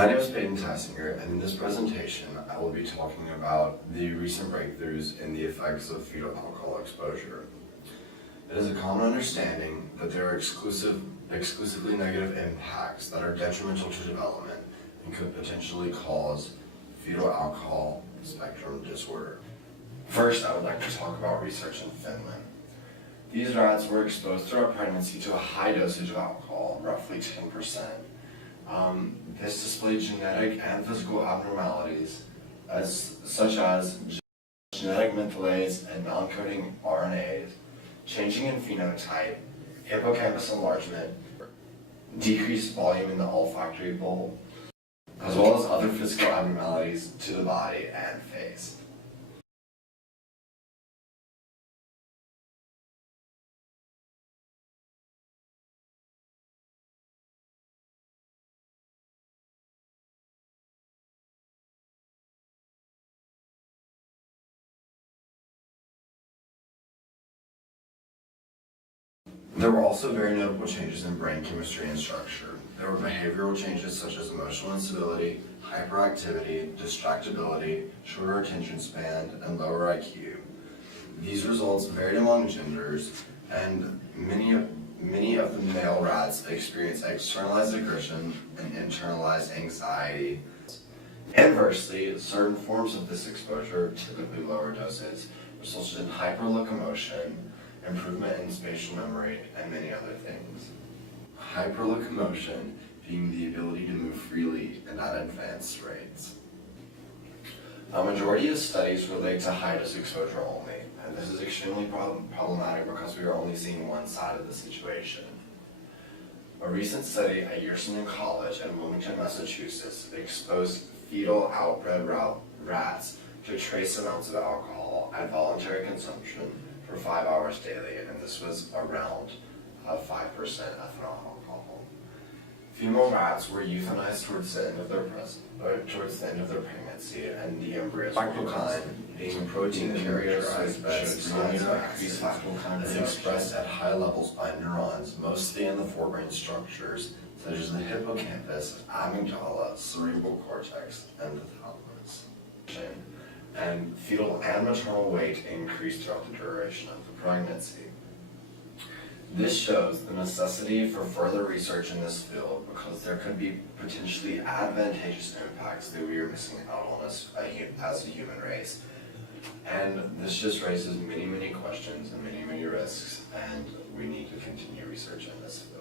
My name is Peyton Tassinger, and in this presentation I will be talking about the recent breakthroughs in the effects of fetal alcohol exposure. It is a common understanding that there are exclusively negative impacts that are detrimental to development and could potentially cause fetal alcohol spectrum disorder. First, I would like to talk about research in Finland. These rats were exposed throughout pregnancy to a high dosage of alcohol, roughly 10%. This displayed genetic and physical abnormalities, such as genetic menthalase and non-coding RNAs, changing in phenotype, hippocampus enlargement, decreased volume in the olfactory bulb, as well as other physical abnormalities to the body and face. There were also very notable changes in brain chemistry and structure. There were behavioral changes such as emotional instability, hyperactivity, distractibility, shorter attention span, and lower IQ. These results varied among genders, and many of the male rats experienced externalized aggression and internalized anxiety. Inversely, certain forms of this exposure, typically lower doses, resulted in hyperlocomotion, improvement in spatial memory, and many other things. Hyperlocomotion being the ability to move freely and at advanced rates. A majority of studies relate to high-dose exposure only, and this is extremely problematic because we are only seeing one side of the situation. A recent study at Yerson College in Wilmington, Massachusetts exposed fetal outbred rats to trace amounts of alcohol at voluntary consumption for 5 hours daily, and this was around 5% ethanol alcohol. Female rats were euthanized towards the end of their pregnancy, and the embryos lactokine, being a protein carrier showed signs of increased lactokine is expressed at high levels by neurons, mostly in the forebrain structures such as the hippocampus, amygdala, cerebral cortex, and the thalamus. And fetal and maternal weight increased throughout the duration of the pregnancy. This shows the necessity for further research in this field because there could be potentially advantageous impacts that we are missing out on as a human race. And this just raises many questions and many risks, and we need to continue research in this field.